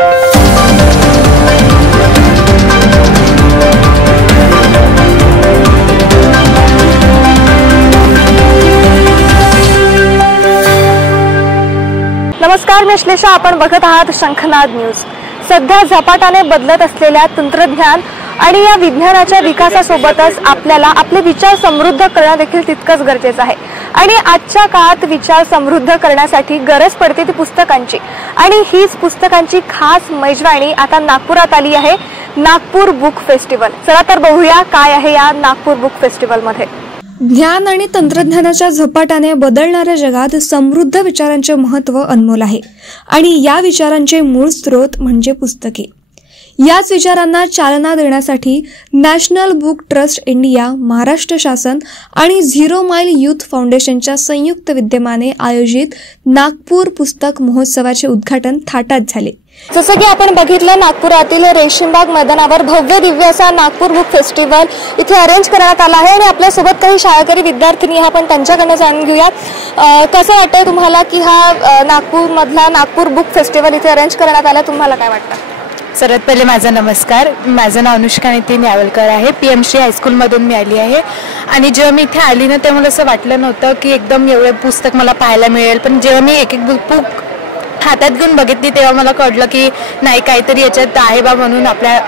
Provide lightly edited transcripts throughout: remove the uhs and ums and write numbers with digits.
नमस्कार, मी श्लेषा. आपण बघत आहात शंखनाद न्यूज. सध्या झपाट्याने बदलत असलेल्या तंत्रज्ञान आणि या विज्ञानाच्या विकासासोबतच आपल्याला आपले विचार समृद्ध करणं देखील तितकंच गरजेचं आहे. आणि आजच्या काळात विचार समृद्ध करण्यासाठी गरज पडते ती पुस्तकांची. आणि हीच पुस्तकांची खास मेजवानी आता नागपुरात आली आहे, नागपूर बुक फेस्टिवल. चला तर बघूया काय आहे या नागपूर बुक फेस्टिवल मध्ये. ज्ञान आणि तंत्रज्ञानाच्या झपाट्याने बदलणाऱ्या जगात समृद्ध विचारांचे महत्त्व अनमोल आहे. आणि या विचारांचे मूळ स्रोत म्हणजे पुस्तके. याच विचारांना चालना देण्यासाठी national book trust India, Maharashtra शासन आणि झिरो माइल यूथ फाउंडेशनच्या संयुक्त विद्यमाने आयोजित नागपूर पुस्तक महोत्सवाचे उद्घाटन थाटात झाले. जसं की आपण बघितलं, नागपुरातील रेशीमबाग मैदानावर भव्य दिव्य असा नागपूर बुक फेस्टिवल इथे अरेंज करण्यात आला आहे. आणि आपल्यासोबत काही शाळकरी विद्यार्थिनी आपण त्यांच्याकडनं जाणून घेऊयात. कसं वाटतंय तुम्हाला की हा नागपूरमधला नागपूर बुक फेस्टिवल इथे अरेंज करण्यात आला, तुम्हाला काय वाटतं? सर्वात पहिले माझा नमस्कार. माझं नाव अनुष्का नितीन यावलकर आहे. PMC हायस्कूलमधून मी आली आहे. आणि जेव्हा मी इथे आली ना, तेव्हा मला असं वाटलं नव्हतं की एकदम एवढे पुस्तक मला पाहायला मिळेल. पण जेव्हा मी एक एक बुक हातात घेऊन बघितली तेव्हा मला कळलं की नाही, काहीतरी याच्यात आहे बा. म्हणून आपल्या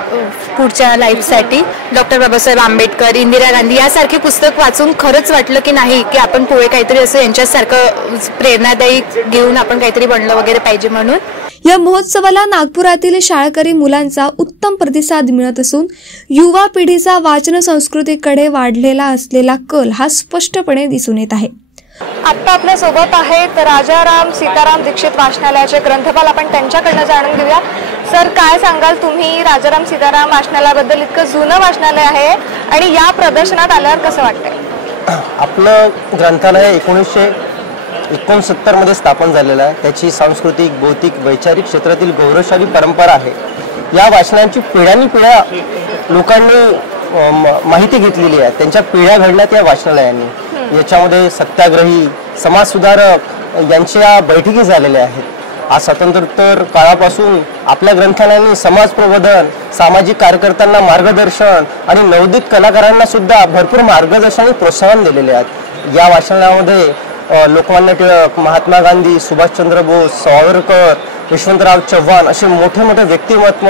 पुढच्या लाईफसाठी डॉक्टर बाबासाहेब आंबेडकर, इंदिरा गांधी यासारखे पुस्तक वाचून खरंच वाटलं की नाही, की आपण पुढे काहीतरी असं यांच्यासारखं प्रेरणादायी घेऊन आपण काहीतरी बनलं वगैरे पाहिजे. म्हणून या महोत्सवाला नागपुरातील शाळकरी मुलांचा उत्तम प्रतिसाद मिळत असून युवा पिढीचा वाचन संस्कृतीकडे वाढलेला असलेला कल हा स्पष्टपणे दिसून येत आहे. आता आपल्या सोबत आहेत राजाराम सीताराम दीक्षित वाचनालयाचे ग्रंथपाल. आपण त्यांच्याकडनं जाणून घेऊया. सर, काय सांगाल तुम्ही राजाराम सीताराम वाचनालयाबद्दल? इतकं जुनं वाचनालय आहे आणि या प्रदर्शनात आल्यावर कसं वाटतंय? आपलं ग्रंथालय 1969 मध्ये स्थापन झालेलं आहे. त्याची सांस्कृतिक, बौद्धिक, वैचारिक क्षेत्रातील गौरवशाली परंपरा आहे. या वाचनांची पिढ्यानपिढ्या लोकांनी माहिती घेतलेली आहे. त्यांच्या पिढ्या घडल्यात या वाचनालयांनी. याच्यामध्ये सत्याग्रही, समाजसुधारक यांच्या बैठकी झालेल्या आहेत. आज स्वातंत्र्योत्तर काळापासून आपल्या ग्रंथालयांनी समाज प्रबोधन, सामाजिक कार्यकर्त्यांना मार्गदर्शन आणि नवोदित कलाकारांना सुद्धा भरपूर मार्गदर्शन आणि प्रोत्साहन दिलेले आहेत. या वाचनालयामध्ये लोकमान्य टिळक, महात्मा गांधी, सुभाषचंद्र बोस, सावरकर, यशवंतराव चव्हाण असे मोठे मोठे व्यक्तिमत्व,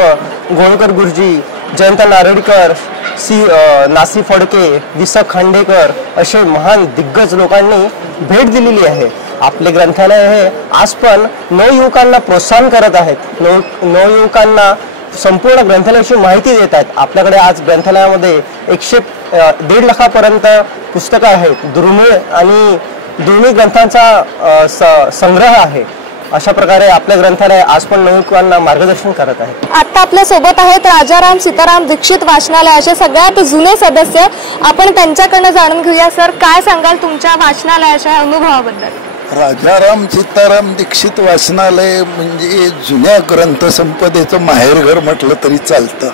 गोळकर गुरुजी, जयंत नारळीकर, नासी फडके, वि.स. खांडेकर असे महान दिग्गज लोकांनी भेट दिलेली आहे. आपले ग्रंथालय हे आज पण नवयुवकांना प्रोत्साहन करत आहेत. नवयुवकांना संपूर्ण ग्रंथालयाची माहिती देत आहेत. आपल्याकडे आज ग्रंथालयामध्ये 1.5 लाखापर्यंत पुस्तकं आहेत. दुर्मिळ आणि दोन्ही ग्रंथांचा संग्रह आहे. अशा प्रकारे आपले ग्रंथालय आज पण नवयुवकांना मार्गदर्शन करत आहे. आता आपल्या सोबत आहेत राजाराम सीताराम दीक्षित वाचनालयाचे सगळ्यात जुने सदस्य. आपण त्यांच्याकडनं जाणून घेऊया. सर, काय सांगाल तुमच्या वाचनालयाच्या अनुभवाबद्दल? राजाराम सीताराम दीक्षित वाचनालय म्हणजे जुन्या ग्रंथसंपदेचं माहेरघर म्हटलं तरी चालतं.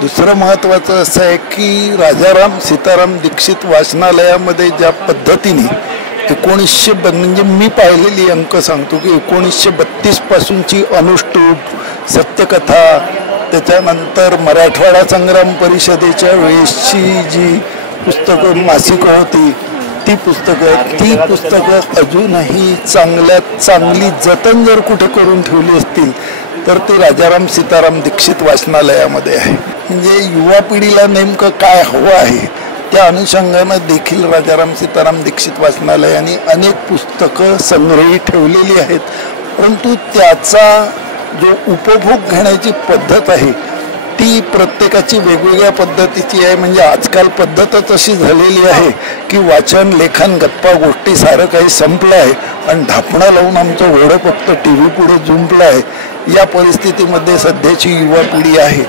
दुसरं महत्त्वाचं असं आहे की राजाराम सीताराम दीक्षित वाचनालयामध्ये ज्या पद्धतीने 1900 म्हणजे मी पाहिलेली अंक सांगतो की 1932 पासूनची अनुष्टुप, सत्यकथा, त्याच्यानंतर मराठवाडा संग्राम परिषदेच्या वेळेसची जी पुस्तकं मासिकं होती ती पुस्तकं अजूनही चांगल्यात चांगली जतन जर कुठे करून ठेवली असतील तर ते राजाराम सीताराम दीक्षित वाचनालयामध्ये आहे. म्हणजे युवा पिढीला नेमकं काय हवं आहे त्या अनुषंगानं देखील राजाराम सीताराम दीक्षित वाचनालयाने अनेक पुस्तकं संग्रहित ठेवलेली आहेत. परंतु त्याचा जो उपभोग घेण्याची पद्धत आहे ती प्रत्येकाची वेगवेगळ्या पद्धतीची आहे. म्हणजे आजकाल पद्धतच अशी झालेली आहे की वाचन, लेखन, गप्पा गोष्टी सारं काही संपलं आहे आणि ढापणं लावून आमचं घोडं फक्त TV पुढे जुंपलं आहे. या परिस्थितीमध्ये सध्याची युवा पिढी आहे.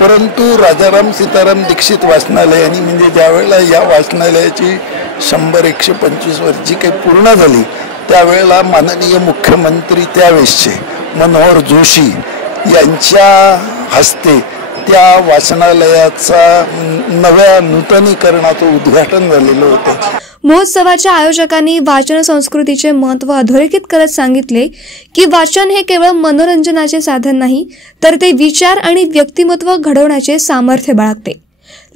परंतु राजाराम सीताराम दीक्षित वाचनालयाने म्हणजे ज्यावेळेला या वाचनालयाची 100-125 वर्षी काही पूर्ण झाली त्यावेळेला माननीय मुख्यमंत्री त्यावेळेसचे मनोहर जोशी यांच्या हस्ते त्या वाचनालयाचा नव्या नूतनीकरणाचं उद्घाटन झालेलं होतं. महोत्सवाच्या आयोजकांनी वाचन संस्कृतीचे महत्त्व अधोरेखित करत सांगितले की वाचन हे केवळ मनोरंजनाचे साधन नाही, तर ते विचार आणि व्यक्तिमत्व घडवण्याचे सामर्थ्य बाळगते.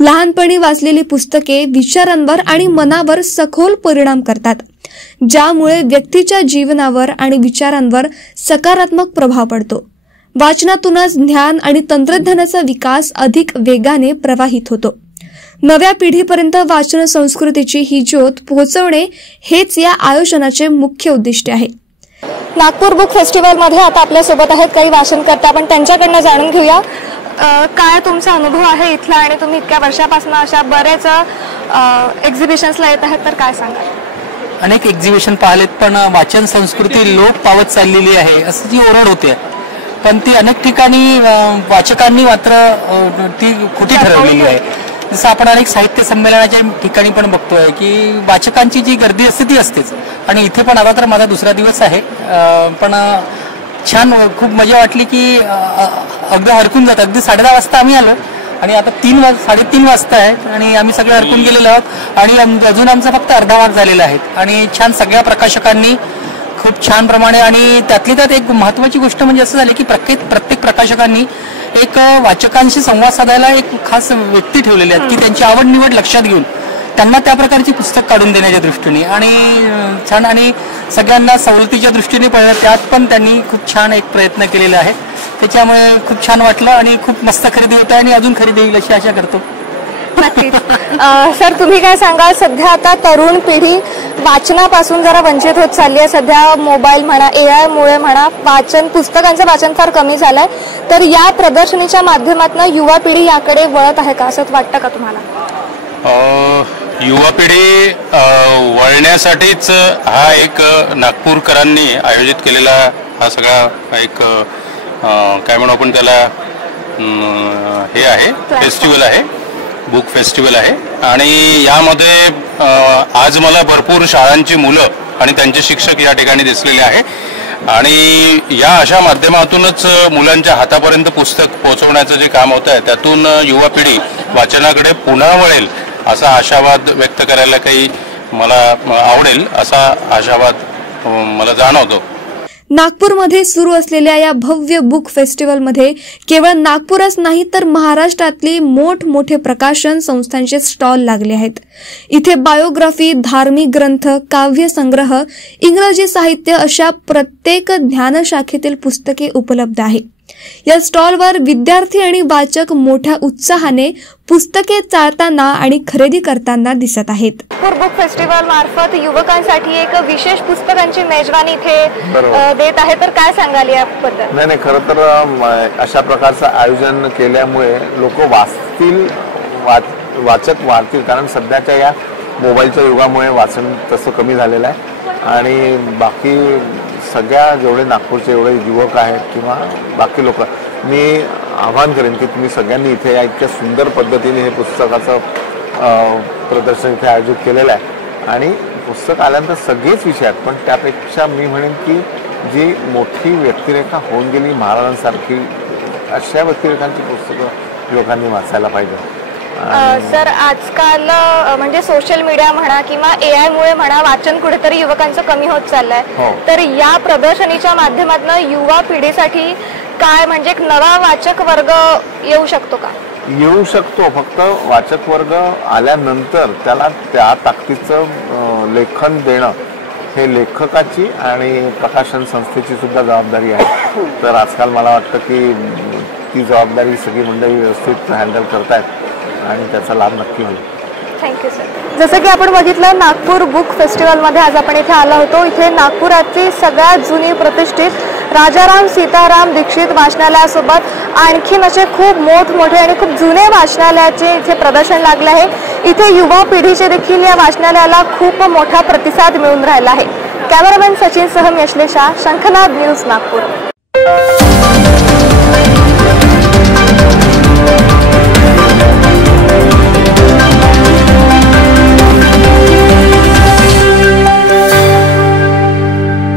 लहानपणी वाचलेली पुस्तके विचारांवर आणि मनावर सखोल परिणाम करतात, ज्यामुळे व्यक्तीच्या जीवनावर आणि विचारांवर सकारात्मक प्रभाव पडतो. वाचनातूनच ज्ञान आणि तंत्रज्ञानाचा विकास अधिक वेगाने प्रवाहित होतो. नव्या पिढीपर्यंत वाचन संस्कृतीची ही ज्योत पोहोचवणे हेच या आयोजनाचे मुख्य उद्दिष्ट आहे. नागपूर बुक फेस्टिवलमध्ये आता आपल्यासोबत आहेत काही वाचनकर्ता, आपण त्यांच्याकडनं जाणून घेऊया काय तुमचा अनुभव आहे इथला, आणि तुम्ही इतक्या वर्षापासून अशा बरेच एक्झिबिशन्सला येत आहात, तर काय सांगाल? अनेक एक्झिबिशन पाहिलेत, पण वाचन संस्कृती लोप पावत चाललेली आहे असं जी ओरड होते, पण ती अनेक ठिकाणी वाचकांनी मात्र ती खोटी ठरवलेली आहे. जसं आपण अनेक साहित्य संमेलनाच्या ठिकाणी पण बघतोय की वाचकांची जी गर्दी असते ती असतेच, आणि इथे पण आता तर माझा दुसरा दिवस आहे, पण छान खूप मजा वाटली की अगदी हरकून जात. अगदी 10:30 वाजता आम्ही आलो आणि आता 3:30 वाजता आहे आणि आम्ही सगळे हरकून गेलेलो आहोत, आणि अजून आमचा फक्त अर्धा भाग झालेला आहे. आणि छान सगळ्या प्रकाशकांनी खूप छान प्रमाणे, आणि त्यातली त्यात एक महत्त्वाची गोष्ट म्हणजे असं झालं की प्रत्येक प्रकाशकांनी एक वाचकांशी संवाद साधायला एक खास व्यक्ती ठेवलेली आहेत की त्यांची आवड निवड लक्षात घेऊन त्यांना त्या प्रकारची पुस्तक काढून देण्याच्या दृष्टीने, आणि छान, आणि सगळ्यांना सवलतीच्या दृष्टीने पण त्यात पण त्यांनी खूप छान एक प्रयत्न केलेला आहे. त्याच्यामुळे खूप छान वाटलं आणि खूप मस्त खरेदी होत आहे आणि अजून खरेदी होईल अशी आशा करतो. नक्कीच. सर, तुम्ही काय सांगाल, सध्या आता तरुण पिढी वाचनापासून जरा वंचित होत चालली आहे. सध्या मोबाईल म्हणा, AI मुळे म्हणा, पुस्तकांचं वाचन फार कमी झालंय, तर या प्रदर्शनीच्या माध्यमातून युवा पिढी याकडे वळत आहे का, असं वाटतं का तुम्हाला? युवा पिढी वळण्यासाठीच हा एक नागपूरकरांनी आयोजित केलेला हा सगळा एक काय म्हणू आपण त्याला, हे आहे फेस्टिवल आहे, बुक फेस्टिवल आहे. आणि यामध्ये आज मला भरपूर शाळांची मुलं आणि त्यांचे शिक्षक या ठिकाणी दिसलेले आहे, आणि या अशा माध्यमातूनच मुलांच्या हातापर्यंत पुस्तक पोहोचवण्याचं जे काम होत आहे त्यातून युवा पिढी वाचनाकडे पुन्हा वळेल असा आशावाद व्यक्त करायला काही मला आवडेल, असा आशावाद मला जाणवतो. नागपूरमध्ये सुरू असलेल्या या भव्य बुक फेस्टिवलमध्ये केवळ नागपूरच नाही तर महाराष्ट्रातली मोठमोठे प्रकाशन संस्थांचे स्टॉल लागले आहेत. इथे बायोग्राफी, धार्मिक ग्रंथ, काव्यसंग्रह, इंग्रजी साहित्य अशा प्रत्येक ज्ञानशाखेतील पुस्तके उपलब्ध आहे. या स्टॉलवर विद्यार्थी आणि वाचक मोठ्या उत्साहाने पुस्तके चाळताना आणि खरेदी करताना दिसत आहेत. नागपूर बुक फेस्टिवल मार्फत युवकांसाठी एक विशेष पुस्तकांची मेजवानी इथे देत आहे, तर काय सांगाल याबद्दल? नाही, खरं तर अशा प्रकारचं आयोजन केल्यामुळे लोक वाचतील, वाचक वाढतील, कारण सध्याच्या या मोबाईलच्या युगामुळे वाचन तसं कमी झालेलं आहे. आणि बाकी सगळ्या जेवढे नागपूरचे एवढे युवक आहेत किंवा बाकी लोक, मी आवाहन करेन की तुम्ही सगळ्यांनी इथे या इतक्या सुंदर पद्धतीने हे पुस्तकाचं प्रदर्शन इथे आयोजित केलेलं आहे. आणि पुस्तक आल्यानंतर सगळेच विषय आहेत, पण त्यापेक्षा मी म्हणेन की जी मोठी व्यक्तिरेखा होऊन गेली महाराजांसारखी, अशा व्यक्तिरेखांची पुस्तकं लोकांनी वाचायला पाहिजे. सर, आजकाल म्हणजे सोशल मीडिया म्हणा किंवा AI मुळे म्हणा वाचन कुठेतरी युवकांचं कमी होत चाललंय, तर या प्रदर्शनीच्या माध्यमातून युवा पिढीसाठी काय म्हणजे एक नवा वाचक वर्ग येऊ शकतो का? येऊ शकतो, फक्त वाचक वर्ग आल्यानंतर त्याला त्या ताकदीचं लेखन देणं हे लेखकाची आणि प्रकाशन संस्थेची सुद्धा जबाबदारी आहे. तर आजकाल मला वाटतं की ती जबाबदारी सगळी मंडळी व्यवस्थित हँडल करतायत आणि त्याचा लाभ नक्की होईल. Thank you sir. जसं की आपण बघितलं, नागपूर बुक फेस्टिवलमध्ये आज आपण इथे आलो होतो. इथे नागपुरातली सगळ्यात जुनी प्रतिष्ठित राजाराम सीताराम दीक्षित वाचनालयासोबत आणखीन असे खूप मोठमोठे आणि खूप जुने वाचनालयाचे इथे प्रदर्शन लागले आहे. इथे युवा पिढीचे देखील या वाचनालयाला खूप मोठा प्रतिसाद मिळून राहिला आहे. कॅमेरामॅन सचिन सह मी श्लेषा, शंखनाद न्यूज, नागपूर.